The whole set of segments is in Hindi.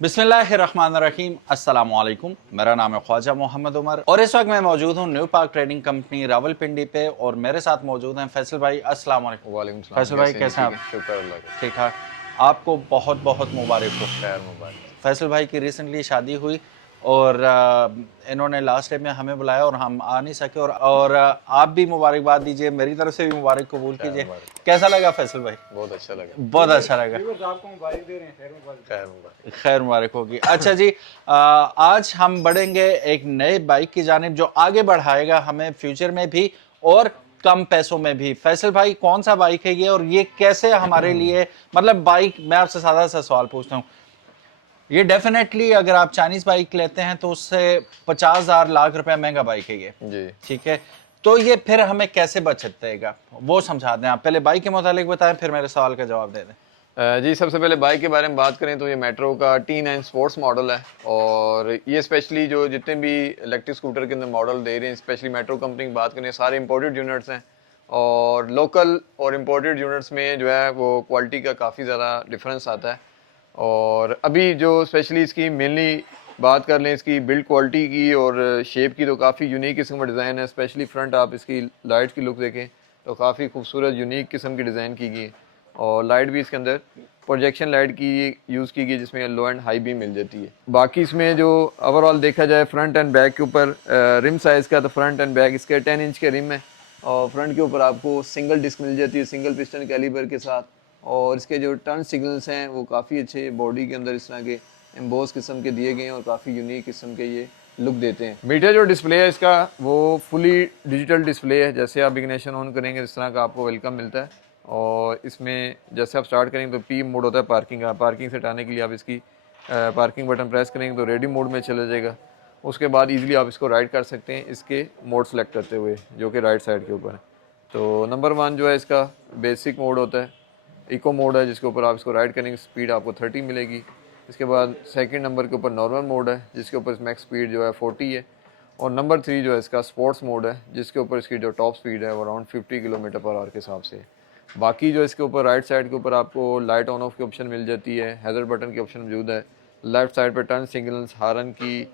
बिस्मिल्लाहिर्रहमानिर्रहीम अस्सलाम वालेकुम। मेरा नाम है ख्वाजा मोहम्मद उमर और इस वक्त मैं मौजूद हूँ new park trading company Rawalpindi पे और मेरे साथ मौजूद हैं फैसल भाई। अस्सलाम वालेकुम। वालेकुम सलाम। फैसल भाई कैसे हैं आप? शुक्र अल्लाह का। ठीक ठाक। आपको बहुत बहुत मुबारक हो। खैर मुबारक। फैसल भाई की रिसेंटली शादी हुई और इन्होंने लास्ट टाइम में हमें बुलाया और हम आ नहीं सके और आप भी मुबारकबाद दीजिए, मेरी तरफ से भी मुबारक कबूल कीजिए। कैसा लगा फैसल भाई? बहुत अच्छा लगा। बहुत अच्छा लगा। खैर मुबारक होगी। अच्छा जी, आज हम बढ़ेंगे एक नए बाइक की जानिब जो आगे बढ़ाएगा हमें फ्यूचर में भी और कम पैसों में भी। फैसल भाई कौन सा बाइक है ये और ये कैसे हमारे लिए, मतलब बाइक, मैं आपसे सादा सा सवाल पूछता हूँ, ये डेफिनेटली अगर आप चाइनीज बाइक लेते हैं तो उससे 50,000 लाख रुपए महंगा बाइक है ये जी। ठीक है, तो ये फिर हमें कैसे बचत देगा वो समझा दें। आप पहले बाइक के मुतालिक बताएं फिर मेरे सवाल का जवाब दे दें। जी, सबसे पहले बाइक के बारे में बात करें तो ये मेट्रो का T9 स्पोर्ट्स मॉडल है और ये स्पेशली जो जितने भी इलेक्ट्रिक स्कूटर के अंदर मॉडल दे रहे हैं, स्पेशली मेट्रो कंपनी की बात करें, सारे इंपोर्टेड यूनिट्स हैं और लोकल और इंपोर्टेड यूनिट्स में जो है वो क्वालिटी का काफ़ी ज़्यादा डिफरेंस आता है। और अभी जो स्पेशली इसकी मेनली बात कर लें इसकी बिल्ड क्वालिटी की और शेप की, तो काफ़ी यूनिक किस्म का डिज़ाइन है। स्पेशली फ्रंट आप इसकी लाइट की लुक देखें तो काफ़ी खूबसूरत यूनिक किस्म की डिज़ाइन की गई है और लाइट भी इसके अंदर प्रोजेक्शन लाइट की यूज़ की गई जिसमें लो एंड हाई भी मिल जाती है। बाकी इसमें जो ओवरऑल देखा जाए फ्रंट एंड बैक के ऊपर रिम साइज़ का, तो फ्रंट एंड बैक इसके 10 इंच के रिम है और फ्रंट के ऊपर आपको सिंगल डिस्क मिल जाती है सिंगल पिस्टन कैलिबर के साथ और इसके जो टर्न सिग्नल्स हैं वो काफ़ी अच्छे बॉडी के अंदर इस तरह के एम्बोस किस्म के दिए गए हैं और काफ़ी यूनिक किस्म के ये लुक देते हैं। मीटर जो डिस्प्ले है इसका वो फुली डिजिटल डिस्प्ले है। जैसे आप इग्निशन ऑन करेंगे इस तरह का आपको वेलकम मिलता है और इसमें जैसे आप स्टार्ट करेंगे तो पी मोड होता है पार्किंग का। पार्किंग से हटाने के लिए आप इसकी पार्किंग बटन प्रेस करेंगे तो रेडी मोड में चला जाएगा। उसके बाद ईजिली आप इसको राइड कर सकते हैं इसके मोड सेलेक्ट करते हुए जो कि राइट साइड के ऊपर है। तो नंबर 1 जो है इसका बेसिक मोड होता है, इको मोड है जिसके ऊपर आप इसको राइड करेंगे स्पीड आपको 30 मिलेगी। इसके बाद सेकंड नंबर के ऊपर नॉर्मल मोड है जिसके ऊपर मैक्स स्पीड जो है 40 है और नंबर 3 जो है इसका स्पोर्ट्स मोड है जिसके ऊपर इसकी जो टॉप स्पीड है वो अराउंड 50 किलोमीटर पर आवर के हिसाब से। बाकी जो इसके ऊपर राइट साइड के ऊपर आपको लाइट ऑन ऑफ की ऑप्शन मिल जाती है, हैज़र्ड बटन की ऑप्शन मौजूद है, लेफ्ट साइड पर टर्न सिग्नल्स, हारन की,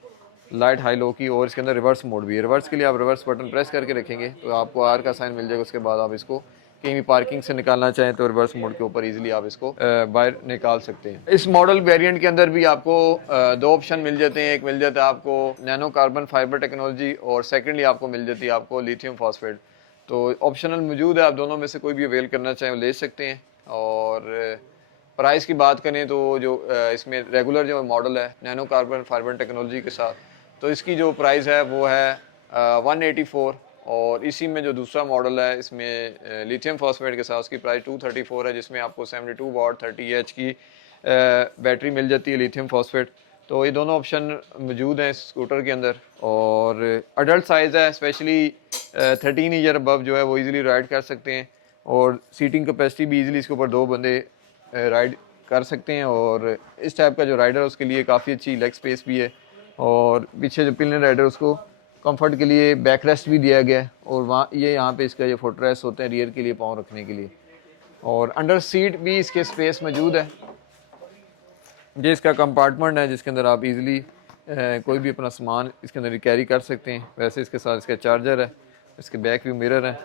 लाइट हाई लो की और इसके अंदर रिवर्स मोड भी है। रिवर्स के लिए आप रिवर्स बटन प्रेस करके रखेंगे तो आपको आर का साइन मिल जाएगा। उसके बाद आप इसको कहीं भी पार्किंग से निकालना चाहें तो रिवर्स मोड के ऊपर इजीली आप इसको बाहर निकाल सकते हैं। इस मॉडल वेरिएंट के अंदर भी आपको 2 ऑप्शन मिल जाते हैं। एक मिल जाता है आपको नैनो कार्बन फाइबर टेक्नोलॉजी और सेकेंडली आपको मिल जाती है आपको लिथियम फॉस्फेट। तो ऑप्शनल मौजूद है, आप दोनों में से कोई भी अवेल करना चाहें ले सकते हैं। और प्राइस की बात करें तो जो इसमें रेगुलर जो मॉडल है नैनो कार्बन फाइबर टेक्नोलॉजी के साथ, तो इसकी जो प्राइस है वो है 184 और इसी में जो दूसरा मॉडल है इसमें लिथियम फॉस्फेट के साथ उसकी प्राइस 234 है जिसमें आपको 72 वाट 30 एच की बैटरी मिल जाती है लिथियम फॉस्फेट। तो ये दोनों ऑप्शन मौजूद हैं इस स्कूटर के अंदर और अडल्ट साइज़ है, स्पेशली 13 ईयर अबव जो है वो इजीली राइड कर सकते हैं और सीटिंग कैपेसिटी भी इजीली इसके ऊपर 2 बंदे राइड कर सकते हैं और इस टाइप का जो राइडर है उसके लिए काफ़ी अच्छी लेग स्पेस भी है और पीछे जो पिलियन राइडर उसको कंफर्ट के लिए बैक रेस्ट भी दिया गया है और वहाँ ये यहाँ पे इसका ये फुट रेस्ट होते हैं रियर के लिए पाँव रखने के लिए और अंडर सीट भी इसके स्पेस मौजूद है। ये इसका कंपार्टमेंट है जिसके अंदर आप इजीली कोई भी अपना सामान इसके अंदर कैरी कर सकते हैं। वैसे इसके साथ इसका चार्जर है, इसके बैक व्यू मिरर है,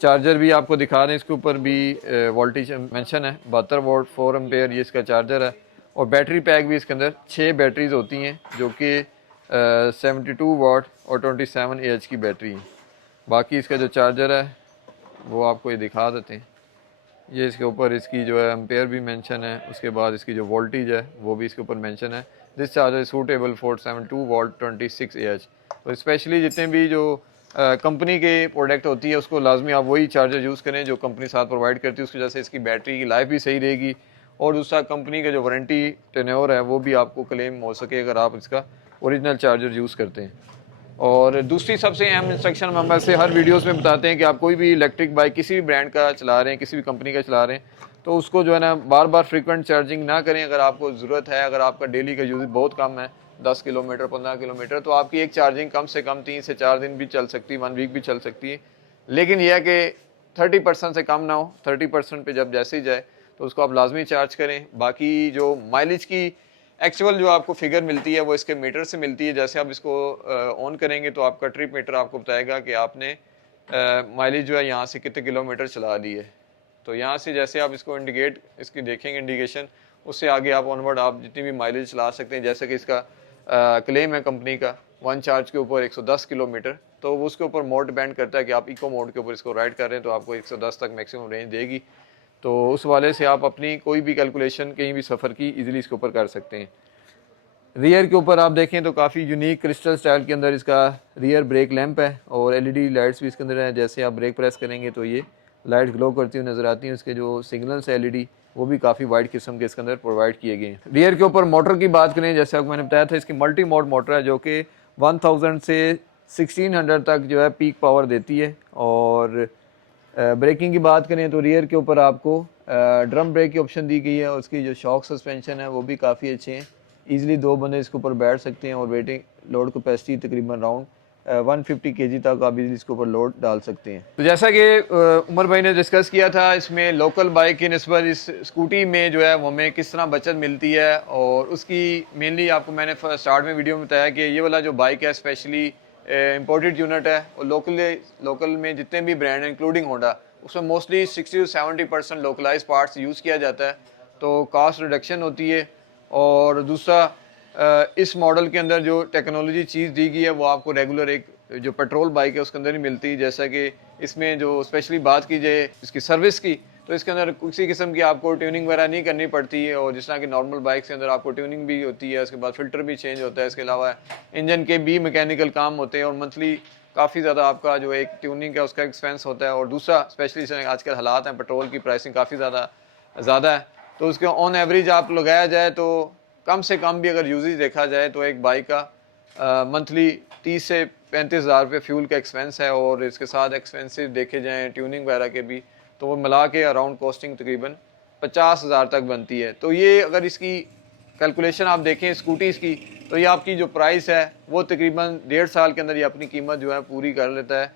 चार्जर भी आपको दिखा रहे हैं, इसके ऊपर भी वोल्टेज मेंशन है 72 वोल्ट 4 एम्पेयर ये इसका चार्जर है और बैटरी पैक भी इसके अंदर 6 बैटरीज होती हैं जो कि 72 वाट और 27 AH की बैटरी है। बाकी इसका जो चार्जर है वो आपको ये दिखा देते हैं। ये इसके ऊपर इसकी जो है एम्पेयर भी मेंशन है, उसके बाद इसकी जो वोल्टेज है वो भी इसके ऊपर मेंशन है। This charger suitable for 72 watt 26 AH। तो स्पेशली जितने भी जो कंपनी के प्रोडक्ट होती है उसको लाजमी आप वही चार्जर यूज़ करें जो कंपनी साथ प्रोवाइड करती है, उसकी वजह से इसकी बैटरी की लाइफ भी सही रहेगी और दूसरा कंपनी का जो वारंटी टेन्योर है वो भी आपको क्लेम हो सके अगर आप इसका ओरिजिनल चार्जर यूज़ करते हैं। और दूसरी सबसे अहम इंस्ट्रक्शन हम वैसे हर वीडियोस में बताते हैं कि आप कोई भी इलेक्ट्रिक बाइक किसी भी ब्रांड का चला रहे हैं, किसी भी कंपनी का चला रहे हैं तो उसको जो है ना बार बार फ्रीक्वेंट चार्जिंग ना करें। अगर आपको ज़रूरत है, अगर आपका डेली का यूज़ बहुत कम है 10 किलोमीटर 15 किलोमीटर, तो आपकी एक चार्जिंग कम से कम 3 से 4 दिन भी चल सकती है, 1 वीक भी चल सकती है। लेकिन यह है कि 30% से कम ना हो, 30% पे जब जैसे ही जाए तो उसको आप लाजमी चार्ज करें। बाकी जो माइलेज की एक्चुअल जो आपको फिगर मिलती है वो इसके मीटर से मिलती है। जैसे आप इसको ऑन करेंगे तो आपका ट्रिप मीटर आपको बताएगा कि आपने माइलेज जो है यहाँ से कितने किलोमीटर चला ली है। तो यहाँ से जैसे आप इसको इंडिकेट इसकी देखेंगे इंडिकेशन, उससे आगे आप ऑनवर्ड आप जितनी भी माइलेज चला सकते हैं। जैसे कि इसका क्लेम है कंपनी का 1 चार्ज के ऊपर 110 किलोमीटर, तो वो उसके ऊपर मोड डिपेंड करता है कि आप इको मोड के ऊपर इसको राइड कर रहे हैं तो आपको 110 तक मैक्सिमम रेंज देगी। तो उस वाले से आप अपनी कोई भी कैलकुलेशन कहीं भी सफ़र की इजीली इसके ऊपर कर सकते हैं। रियर के ऊपर आप देखें तो काफ़ी यूनिक क्रिस्टल स्टाइल के अंदर इसका रियर ब्रेक लैंप है और एलईडी लाइट्स भी इसके अंदर है। जैसे आप ब्रेक प्रेस करेंगे तो ये लाइट ग्लो करती हुई नज़र आती हैं। उसके जो सिग्नल्स है एलईडी वो भी काफ़ी वाइड किस्म के इसके अंदर प्रोवाइड किए गए हैं। रियर के ऊपर मोटर की बात करें, जैसे आपको मैंने बताया था, इसकी मल्टी मोड मोटर है जो कि 1000 से 1600 तक जो है पीक पावर देती है। और ब्रेकिंग की बात करें तो रियर के ऊपर आपको ड्रम ब्रेक की ऑप्शन दी गई है और उसकी जो शॉक सस्पेंशन है वो भी काफ़ी अच्छे हैं। ईजिली 2 बंदे इसके ऊपर बैठ सकते हैं और वेटिंग लोड कैपेसिटी तकरीबन राउंड 150 kg तक आप इजीली इसके ऊपर लोड डाल सकते हैं। तो जैसा कि उमर भाई ने डिस्कस किया था, इसमें लोकल बाइक की निस्बत इस स्कूटी में जो है वो हमें किस तरह बचत मिलती है और उसकी मेनली आपको मैंने स्टार्ट में वीडियो में बताया कि ये वाला जो बाइक है स्पेशली इम्पोर्टेड यूनिट है और लोकल में जितने भी ब्रांड हैं इंक्लूडिंग होंडा, उसमें मोस्टली 60 से 70% लोकलाइज पार्ट्स यूज़ किया जाता है, तो कास्ट रिडक्शन होती है। और दूसरा इस मॉडल के अंदर जो टेक्नोलॉजी चीज़ दी गई है वो आपको रेगुलर एक जो पेट्रोल बाइक है उसके अंदर ही मिलती है। जैसा कि इसमें जो स्पेशली बात की जाए इसकी सर्विस की, तो इसके अंदर किसी किस्म की आपको ट्यूनिंग वगैरह नहीं करनी पड़ती है और जिस तरह की नॉर्मल बाइक के अंदर आपको ट्यूनिंग भी होती है, उसके बाद फिल्टर भी चेंज होता है, इसके अलावा इंजन के भी मैकेनिकल काम होते हैं और मंथली काफ़ी ज़्यादा आपका जो एक ट्यूनिंग का उसका एक्सपेंस होता है। और दूसरा स्पेशली आजकल हालात हैं, पेट्रोल की प्राइसिंग काफ़ी ज़्यादा है, तो उसके ऑन एवरेज आप लगाया जाए तो कम से कम भी अगर यूजेज देखा जाए तो एक बाइक का मंथली 30 से 35 हज़ार रुपये फ्यूल का एक्सपेंस है और इसके साथ एक्सपेंसिव देखे जाएँ ट्यूनिंग वगैरह के भी, तो वो मिला के अराउंड कॉस्टिंग तकरीबन 50 हज़ार तक बनती है। तो ये अगर इसकी कैलकुलेशन आप देखें स्कूटीज़ की, तो ये आपकी जो प्राइस है वो तकरीबन 1.5 साल के अंदर ये अपनी कीमत जो है पूरी कर लेता है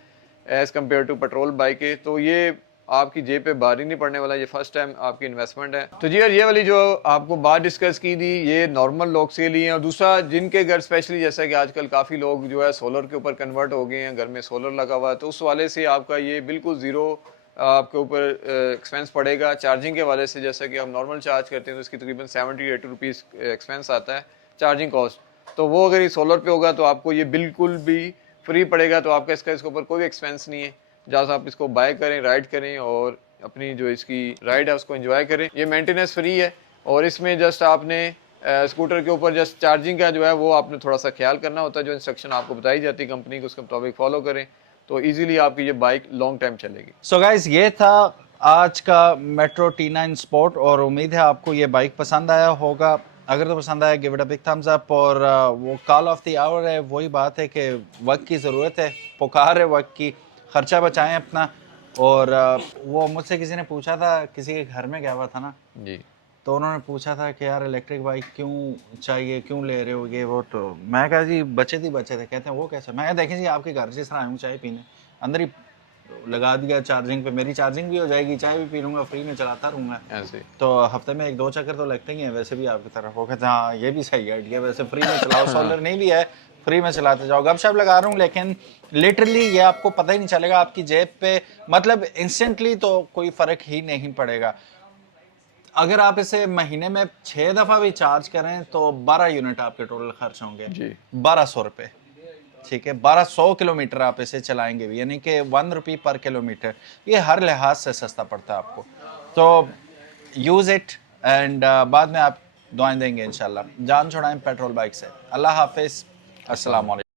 as compare to petrol bike के। तो ये आपकी जेब पे भारी नहीं पड़ने वाला, ये फर्स्ट टाइम आपकी इन्वेस्टमेंट है। तो जी यार, ये वाली जो आपको बात डिस्कस की थी ये नॉर्मल लोग के लिए, और दूसरा जिनके घर स्पेशली जैसा कि आजकल काफ़ी लोग जो है सोलर के ऊपर कन्वर्ट हो गए हैं, घर में सोलर लगा हुआ है, तो उस वाले से आपका ये बिल्कुल ज़ीरो आपके ऊपर एक्सपेंस पड़ेगा। चार्जिंग के वाले से जैसा कि आप नॉर्मल चार्ज करते हैं तो इसकी तकरीबन 70-80 रुपीज़ एक्सपेंस आता है चार्जिंग कॉस्ट, तो वो अगर ये सोलर पे होगा तो आपको ये बिल्कुल भी फ्री पड़ेगा। तो आपका इसके ऊपर कोई एक्सपेंस नहीं है, जहाँ आप इसको बाय करें, राइड करें और अपनी जो इसकी राइड है उसको एंजॉय करें। ये मेंटेनेंस फ्री है और इसमें जस्ट आपने स्कूटर के ऊपर जस्ट चार्जिंग का जो है वो आपने थोड़ा सा ख्याल करना होता है, जो इंस्ट्रक्शन आपको बताई जाती है कंपनी को उसके मुताबिक फॉलो करें तो इजीली आपकी ये बाइक लॉन्ग टाइम चलेगी। सो गाइस, ये था आज का मेट्रो T9 स्पोर्ट और उम्मीद है आपको ये बाइक पसंद आया होगा। अगर तो पसंद आया give it a big thumbs up. और वो कॉल ऑफ द आवर है, वही बात है कि वक्त की ज़रूरत है, पुकार है वक्त की, ख़र्चा बचाएं अपना। और वो मुझसे किसी ने पूछा था, किसी के घर में गया हुआ था ना जी, तो उन्होंने पूछा था कि यार इलेक्ट्रिक बाइक क्यों चाहिए, क्यों ले रहे हो ये वो, तो मैं कहा जी बचत ही बचत है। कहते हैं वो कैसे? मैं देखें जी आपके घर जिस तरह आऊँ चाय पीने, अंदर ही लगा दिया चार्जिंग पे, मेरी चार्जिंग भी हो जाएगी, चाय भी पी लूँगा, फ्री में चलाता रहूँगा। ऐसे तो हफ्ते में 1-2 चक्कर तो लगते ही हैं वैसे भी आपकी तरफ। वो कहते हैं हाँ ये भी सही आइडिया, वैसे फ्री में चलाओ, सोलर नहीं भी है, फ्री में चलाते जाओ। गपशप लगा रहा हूँ लेकिन लिटरली ये आपको पता ही नहीं चलेगा आपकी जेब पे, मतलब इंस्टेंटली तो कोई फ़र्क ही नहीं पड़ेगा। अगर आप इसे महीने में 6 दफ़ा भी चार्ज करें तो 12 यूनिट आपके टोटल खर्च होंगे जी 1200 रुपये, ठीक है। 1200 किलोमीटर आप इसे चलाएंगे भी, यानी कि 1 रुपये पर किलोमीटर, ये हर लिहाज से सस्ता पड़ता है आपको। तो यूज़ इट एंड बाद में आप दुआएं देंगे इंशाल्लाह। जान छुड़ाएं पेट्रोल बाइक से। अल्लाह हाफिज़, अस्सलाम वालेकुम।